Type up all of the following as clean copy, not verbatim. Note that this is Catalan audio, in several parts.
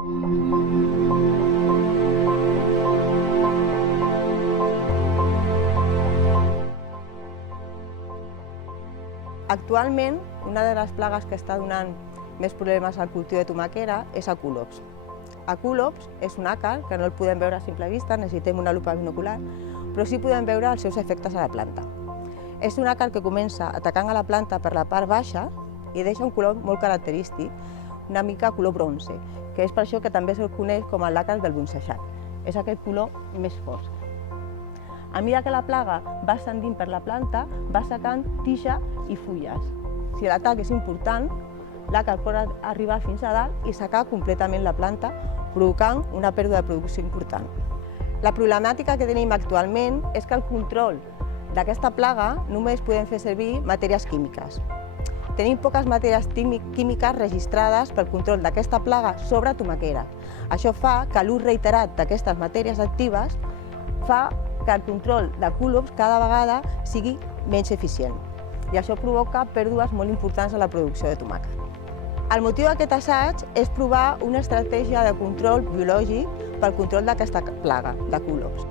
Actualment, una de les plagues que està donant més problemes al cultiu de tomaquera és Aculops. Aculops és un àcar que no el podem veure a simple vista, necessitem una lupa binocular, però sí podem veure els seus efectes a la planta. És un àcar que comença atacant a la planta per la part baixa i deixa un color molt característic, una mica color bronze, que és per això que també se'l coneix com l'àcar del bronzejat. És aquest color més fosc. A mesura que la plaga va ascendint per la planta, va secant tija i fulles. Si l'atac és important, l'àcar pot arribar fins a dalt i secar completament la planta, provocant una pèrdua de producció important. La problemàtica que tenim actualment és que el control d'aquesta plaga només podem fer servir matèries químiques. Tenim poques matèries químiques registrades pel control d'aquesta plaga sobre tomaquera. Això fa que l'ús reiterat d'aquestes matèries actives fa que el control de Aculops cada vegada sigui menys eficient i això provoca pèrdues molt importants en la producció de tomàquet. El motiu d'aquest assaig és provar una estratègia de control biològic pel control d'aquesta plaga d'Aculops.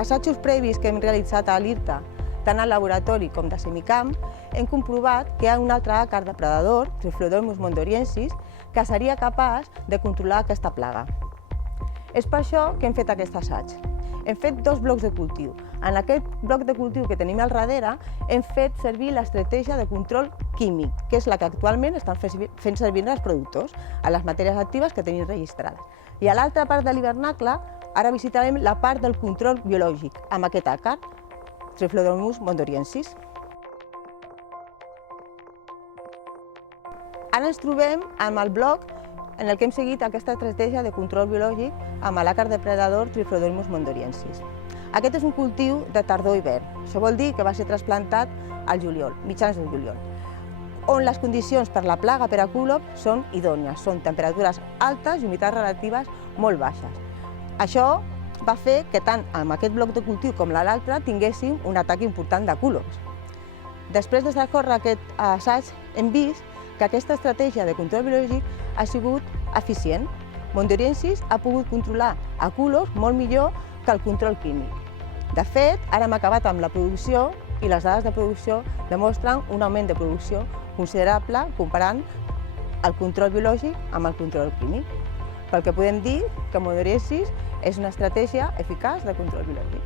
Assajos previs que hem realitzat a l'IRTA, tant al laboratori com de semicamp, hem comprovat que hi ha un altre àcar depredador, Triflodomus mondoriensis, que seria capaç de controlar aquesta plaga. És per això que hem fet aquest assaig. Hem fet dos blocs de cultiu. En aquest bloc de cultiu que tenim al darrere hem fet servir l'estratègia de control químic, que és la que actualment estan fent servir els productors, a les matèries actives que tenim registrades. I a l'altra part de l'hivernacle ara visitarem la part del control biològic, amb aquest àcar, Triflodomus mondoriensis. Ara ens trobem amb el bloc en el que hem seguit aquesta estratègia de control biològic amb l'àcar depredador Triflodomus mondoriensis. Aquest és un cultiu de tardor-hivern. Això vol dir que va ser trasplantat al juliol, mitjans de juliol, on les condicions per la plaga per Aculops són idònies, són temperatures altes i humitats relatives molt baixes. Això va fer que tant amb aquest bloc de cultiu com l'altre tinguéssim un atac important d'Aculops. Després de recórrer aquest assaig hem vist que aquesta estratègia de control biològic ha sigut eficient. Mondoriensis ha pogut controlar Aculops molt millor que el control químic. De fet, ara hem acabat amb la producció i les dades de producció demostren un augment de producció considerable comparant el control biològic amb el control químic. Pel que podem dir que Mondoriensis és una estratègia eficaç de control biològic.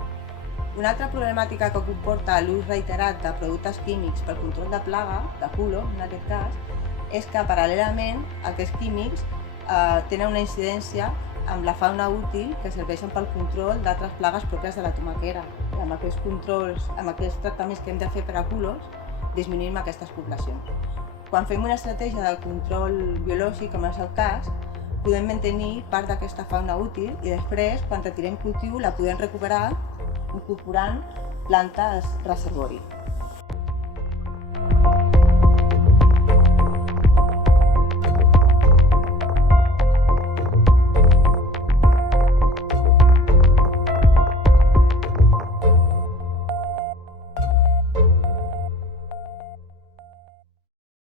Una altra problemàtica que comporta l'ús reiterat de productes químics per control de plaga, d'Aculops en aquest cas, és que paral·lelament aquests químics tenen una incidència amb la fauna útil que serveixen pel control d'altres plagues pròpies de la tomaquera. I amb aquests controls, amb aquests tractaments que hem de fer per Aculops, disminuïm aquestes poblacions. Quan fem una estratègia del control biològic, com és el cas, podem mantenir part d'aquesta fauna útil i després, quan retirem cultiu, la podem recuperar incorporant plantes reservori.